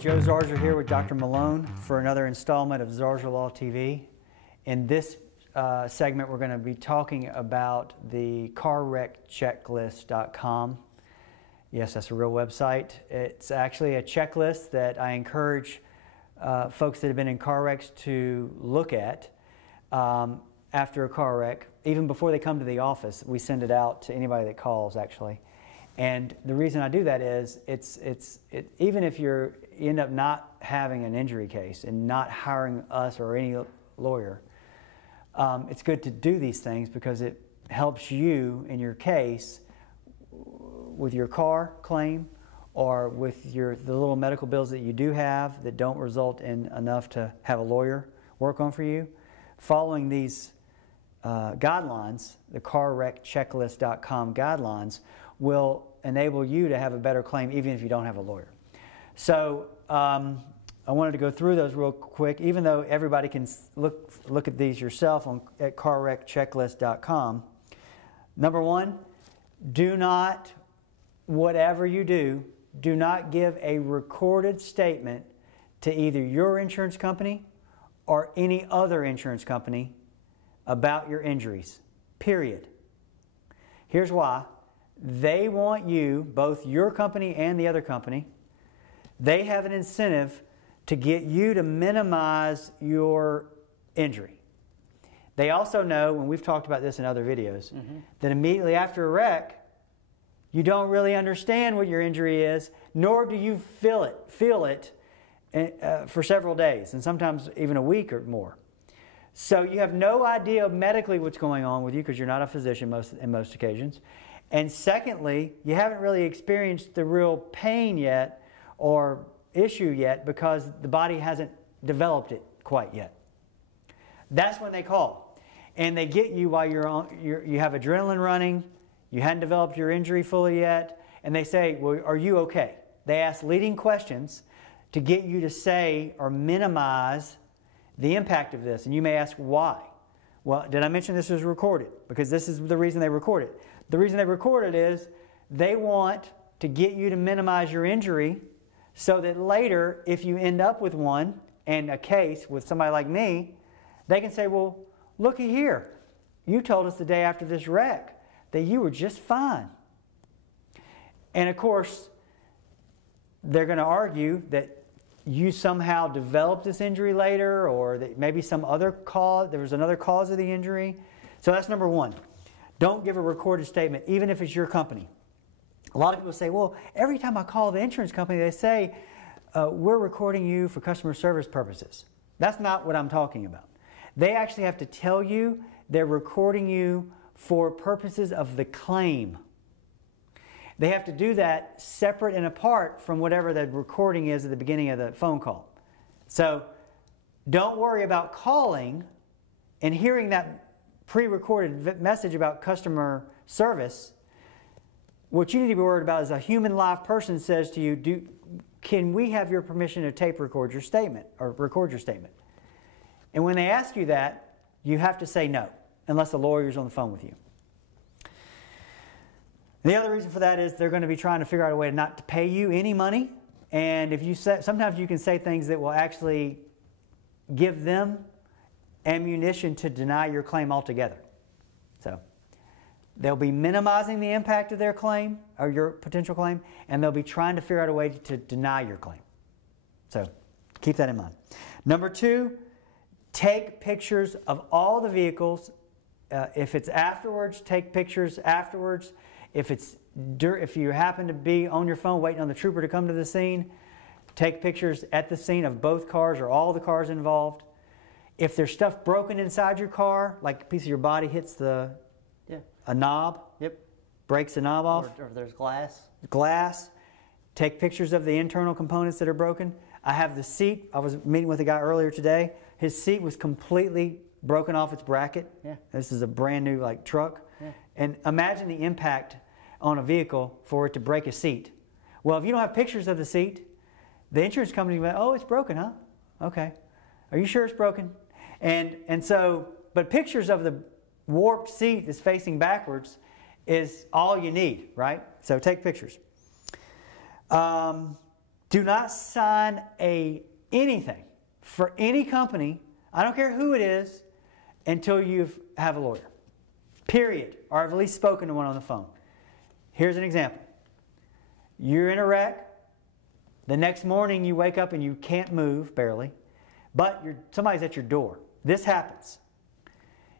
Joe Zarzaur here with Dr. Malone for another installment of Zarzaur Law TV. In this segment, we're going to be talking about the carwreckchecklist.com. Yes, that's a real website. It's actually a checklist that I encourage folks that have been in car wrecks to look at after a car wreck. Even before they come to the office, we send it out to anybody that calls, actually. And the reason I do that is, even if you end up not having an injury case and not hiring us or any lawyer, it's good to do these things because it helps you in your case with your car claim or with the little medical bills that you do have that don't result in enough to have a lawyer work on for you. Following these guidelines, the carwreckchecklist.com guidelines, will enable you to have a better claim even if you don't have a lawyer. So I wanted to go through those real quick, even though everybody can look at these yourself at carwreckchecklist.com. Number one, do not, whatever you do not give a recorded statement to either your insurance company or any other insurance company about your injuries, period. Here's why. They want you, both your company and the other company, they have an incentive to get you to minimize your injury. They also know, and we've talked about this in other videos, that immediately after a wreck, you don't really understand what your injury is, nor do you feel it for several days, and sometimes even a week or more. So you have no idea medically what's going on with you because you're not a physician in most occasions. And secondly, you haven't really experienced the real pain yet or issue yet because the body hasn't developed it quite yet. That's when they call. And they get you while you have adrenaline running, you hadn't developed your injury fully yet, and they say, well, are you okay? They ask leading questions to get you to say or minimize the impact of this. And you may ask, why? Well, did I mention this was recorded? Because this is the reason they record it. The reason they record it is they want to get you to minimize your injury so that later, if you end up with one and a case with somebody like me, they can say, well, looky here. You told us the day after this wreck that you were just fine. And of course, they're going to argue that you somehow developed this injury later or that maybe some other cause, there was another cause of the injury. So that's number one. Don't give a recorded statement, even if it's your company. A lot of people say, well, every time I call the insurance company, they say, we're recording you for customer service purposes. That's not what I'm talking about. They actually have to tell you they're recording you for purposes of the claim. They have to do that separate and apart from whatever the recording is at the beginning of the phone call. So don't worry about calling and hearing that pre-recorded message about customer service. What you need to be worried about is a human live person says to you, can we have your permission to tape record your statement or record your statement? And when they ask you that, you have to say no, unless the lawyer's on the phone with you. The other reason for that is they're going to be trying to figure out a way not to pay you any money. And if you say, sometimes you can say things that will actually give them ammunition to deny your claim altogether. So they'll be minimizing the impact of their claim or your potential claim, and they'll be trying to figure out a way to deny your claim. So keep that in mind. Number two, take pictures of all the vehicles. If it's afterwards, take pictures afterwards. If you happen to be on your phone waiting on the trooper to come to the scene, take pictures at the scene of both cars or all the cars involved. If there's stuff broken inside your car, like a piece of your body hits a knob, breaks the knob off. Or there's glass. Glass. Take pictures of the internal components that are broken. I have the seat. I was meeting with a guy earlier today. His seat was completely broken off its bracket. Yeah. This is a brand new truck. Yeah. And imagine the impact on a vehicle for it to break a seat. Well, if you don't have pictures of the seat, the insurance company will go, oh, it's broken, huh? Okay. Are you sure it's broken? And so, but pictures of the warped seat that's facing backwards is all you need, right? So take pictures. Do not sign anything for any company, I don't care who it is, until you have a lawyer. Period. Or have at least spoken to one on the phone. Here's an example. You're in a wreck. The next morning you wake up and you can't move, barely, but somebody's at your door. This happens.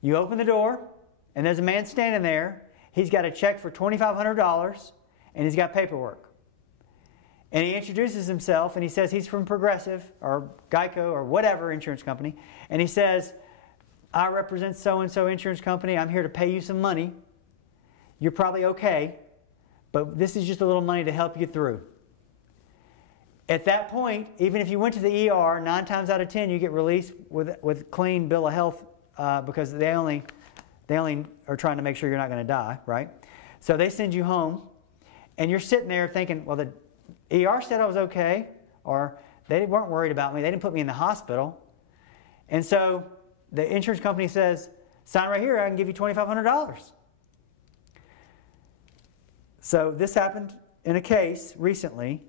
You open the door and there's a man standing there. He's got a check for $2,500 and he's got paperwork. And he introduces himself and he says he's from Progressive or Geico or whatever insurance company. And he says, I represent so-and-so insurance company. I'm here to pay you some money. You're probably okay, but this is just a little money to help you through. At that point, even if you went to the ER, 9 times out of 10 you get released with clean bill of health because they only are trying to make sure you're not going to die, right? So they send you home, and you're sitting there thinking, well, the ER said I was okay, or they weren't worried about me. They didn't put me in the hospital. And so the insurance company says, sign right here, I can give you $2,500. So this happened in a case recently,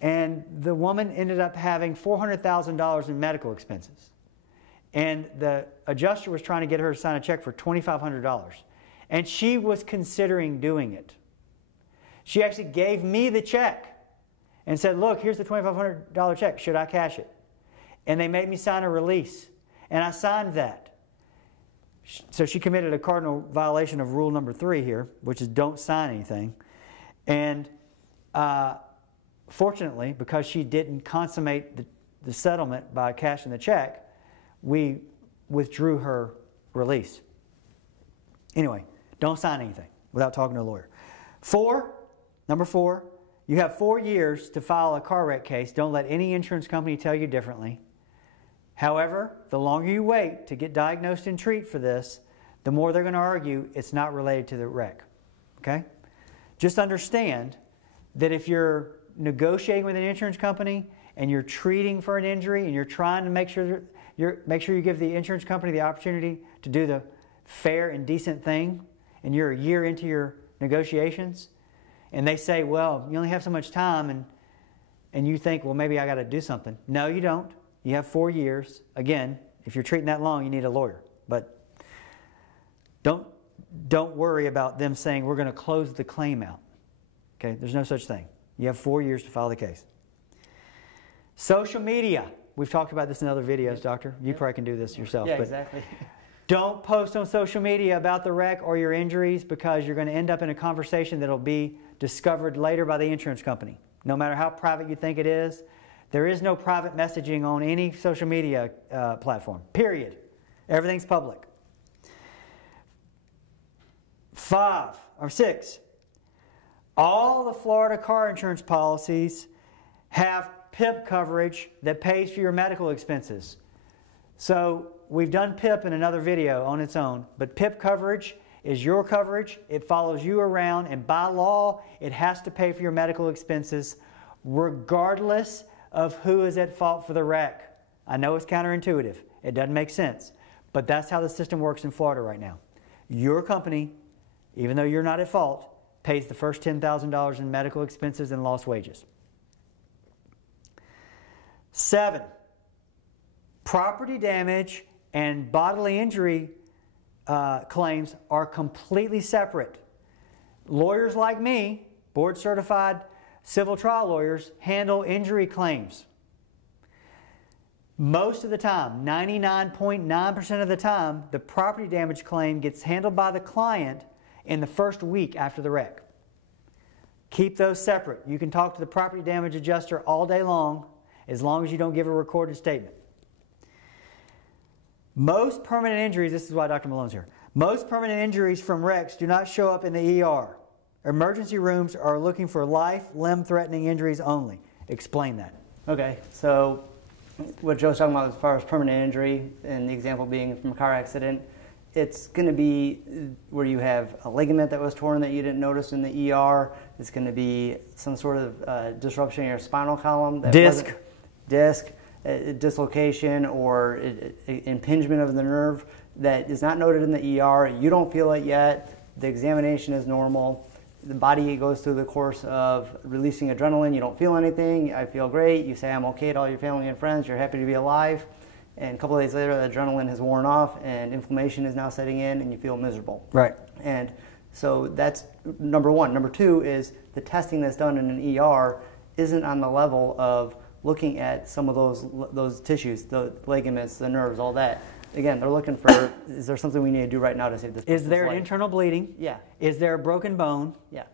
and the woman ended up having $400,000 in medical expenses. And the adjuster was trying to get her to sign a check for $2,500. And she was considering doing it. She actually gave me the check and said, look, here's the $2,500 check. Should I cash it? And they made me sign a release. And I signed that. So she committed a cardinal violation of rule number 3 here, which is don't sign anything. And fortunately, because she didn't consummate the settlement by cashing the check, we withdrew her release. Anyway, don't sign anything without talking to a lawyer. Number 4, you have 4 years to file a car wreck case. Don't let any insurance company tell you differently. However, the longer you wait to get diagnosed and treat for this, the more they're going to argue it's not related to the wreck. Okay? Just understand that if you're negotiating with an insurance company and you're treating for an injury and you're trying to make sure you give the insurance company the opportunity to do the fair and decent thing, and you're a year into your negotiations, and they say, well, you only have so much time, and you think, well, maybe I got to do something. No, you don't. You have 4 years. Again, if you're treating that long, you need a lawyer. But don't worry about them saying we're going to close the claim out. Okay, there's no such thing. You have 4 years to file the case. Social media. We've talked about this in other videos, Doctor. You probably can do this yourself. Yeah, but exactly. Don't post on social media about the wreck or your injuries, because you're going to end up in a conversation that will be discovered later by the insurance company. No matter how private you think it is, there is no private messaging on any social media platform, period. Everything's public. 6, all the Florida car insurance policies have PIP coverage that pays for your medical expenses. So we've done PIP in another video on its own, but PIP coverage is your coverage. It follows you around, and by law, it has to pay for your medical expenses regardless of who is at fault for the wreck. I know it's counterintuitive. It doesn't make sense, but that's how the system works in Florida right now. Your company, even though you're not at fault, pays the first $10,000 in medical expenses and lost wages. 7, property damage and bodily injury claims are completely separate. Lawyers like me, board-certified civil trial lawyers, handle injury claims. Most of the time, 99.9% of the time, the property damage claim gets handled by the client in the first week after the wreck. Keep those separate. You can talk to the property damage adjuster all day long as you don't give a recorded statement. Most permanent injuries, this is why Dr. Malone's here, most permanent injuries from wrecks do not show up in the ER. Emergency rooms are looking for life, limb-threatening injuries only. Explain that. Okay, so what Joe's talking about as far as permanent injury, and the example being from a car accident, it's going to be where you have a ligament that was torn that you didn't notice in the ER. It's going to be some sort of disruption in your spinal column. Disc, dislocation, or impingement of the nerve that is not noted in the ER. You don't feel it yet. The examination is normal. the body goes through the course of releasing adrenaline. You don't feel anything. I feel great. You say I'm okay to all your family and friends. You're happy to be alive. And a couple of days later, the adrenaline has worn off and inflammation is now setting in and you feel miserable. Right. And so that's number one. Number two is the testing that's done in an ER isn't on the level of looking at some of those tissues, the ligaments, the nerves, all that. Again, they're looking for, is there something we need to do right now to save this person's Is there life? internal bleeding? Yeah. Is there a broken bone? Yeah.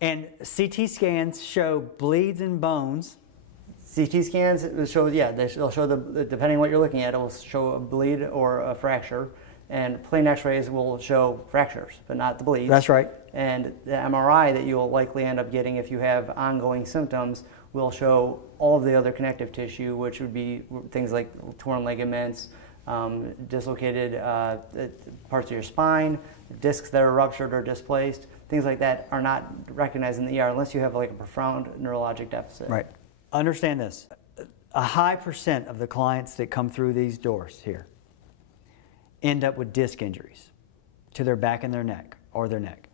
And CT scans show bleeds in bones. CT scans will show, yeah, they'll show depending on what you're looking at, it will show a bleed or a fracture. And plain x-rays will show fractures, but not the bleeds. That's right. And the MRI that you'll likely end up getting if you have ongoing symptoms will show all of the other connective tissue, which would be things like torn ligaments, dislocated parts of your spine, discs that are ruptured or displaced, things like that are not recognized in the ER unless you have like a profound neurologic deficit. Right. Understand this. A high percent of the clients that come through these doors here end up with disc injuries to their back and their neck or their neck.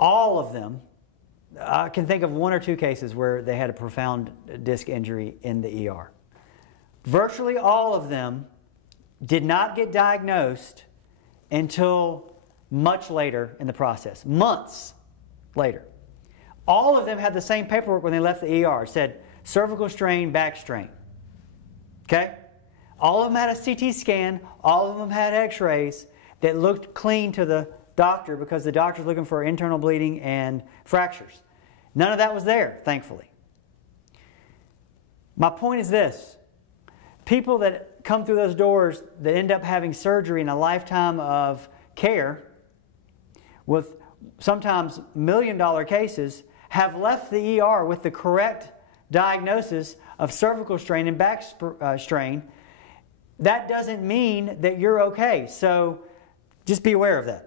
All of them, I can think of one or two cases where they had a profound disc injury in the ER. Virtually all of them did not get diagnosed until much later in the process, months later. All of them had the same paperwork when they left the ER. It said cervical strain, back strain. Okay? All of them had a CT scan. All of them had x-rays that looked clean to the doctor because the doctor's looking for internal bleeding and fractures. None of that was there, thankfully. My point is this. People that come through those doors that end up having surgery in a lifetime of care with sometimes million-dollar cases have left the ER with the correct diagnosis of cervical strain and back strain. That doesn't mean that you're okay. So just be aware of that.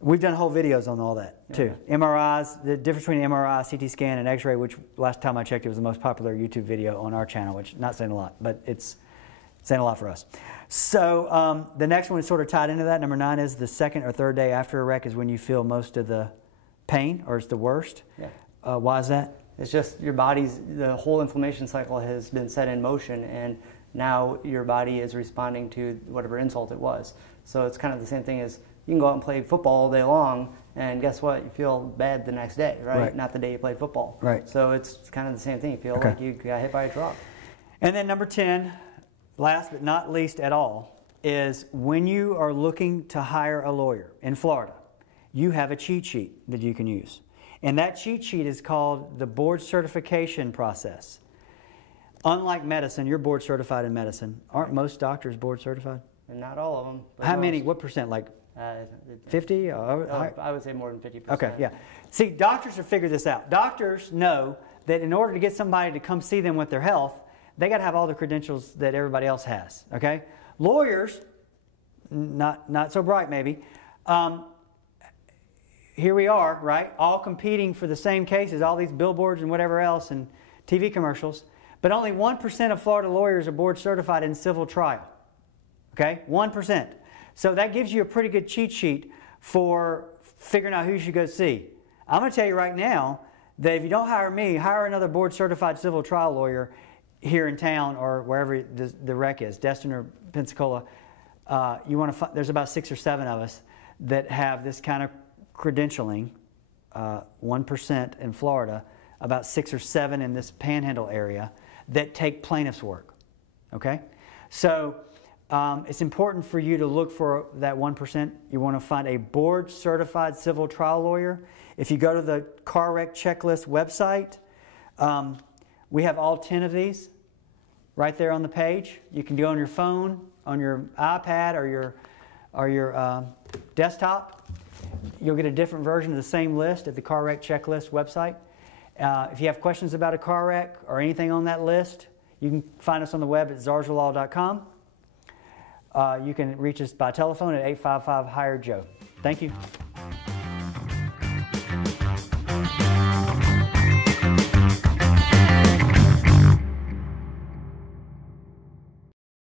We've done whole videos on all that too. Okay. MRIs, the difference between MRI, CT scan, and X-ray, which last time I checked it was the most popular YouTube video on our channel, which not saying a lot, but it's saying a lot for us. So the next one is sort of tied into that. Number 9 is the second or third day after a wreck is when you feel most of the pain, or it's the worst. Yeah. Why is that? It's just your body's, the whole inflammation cycle has been set in motion, and now your body is responding to whatever insult it was. So it's kind of the same thing as you can go out and play football all day long, and guess what? You feel bad the next day, right? Not the day you played football. Right. So it's kind of the same thing. You feel like you got hit by a truck. And then number 10, last but not least at all, is when you are looking to hire a lawyer in Florida, you have a cheat sheet that you can use. And that cheat sheet is called the board certification process. Unlike medicine, you're board certified in medicine. Aren't most doctors board certified? And not all of them. How many? What percent? Like 50? I would say more than 50%. Okay, yeah. See, doctors have figured this out. Doctors know that in order to get somebody to come see them with their health, they got to have all the credentials that everybody else has. Okay? Lawyers, not so bright maybe. Here we are, right? All competing for the same cases, all these billboards and whatever else and TV commercials. But only 1% of Florida lawyers are board certified in civil trial. Okay? 1%. So that gives you a pretty good cheat sheet for figuring out who you should go see. I'm going to tell you right now that if you don't hire me, hire another board certified civil trial lawyer here in town or wherever the wreck is, Destin or Pensacola. You want to there's about 6 or 7 of us that have this kind of credentialing, 1% in Florida, about 6 or 7 in this panhandle area that take plaintiff's work. Okay? So it's important for you to look for that 1%. You want to find a board certified civil trial lawyer. If you go to the car wreck checklist website, we have all 10 of these right there on the page. You can do it on your phone, on your iPad or your desktop. You'll get a different version of the same list at the car wreck checklist website. If you have questions about a car wreck or anything on that list, you can find us on the web at zarzaurlaw.com. You can reach us by telephone at 855-HIRE-JOE. Thank you.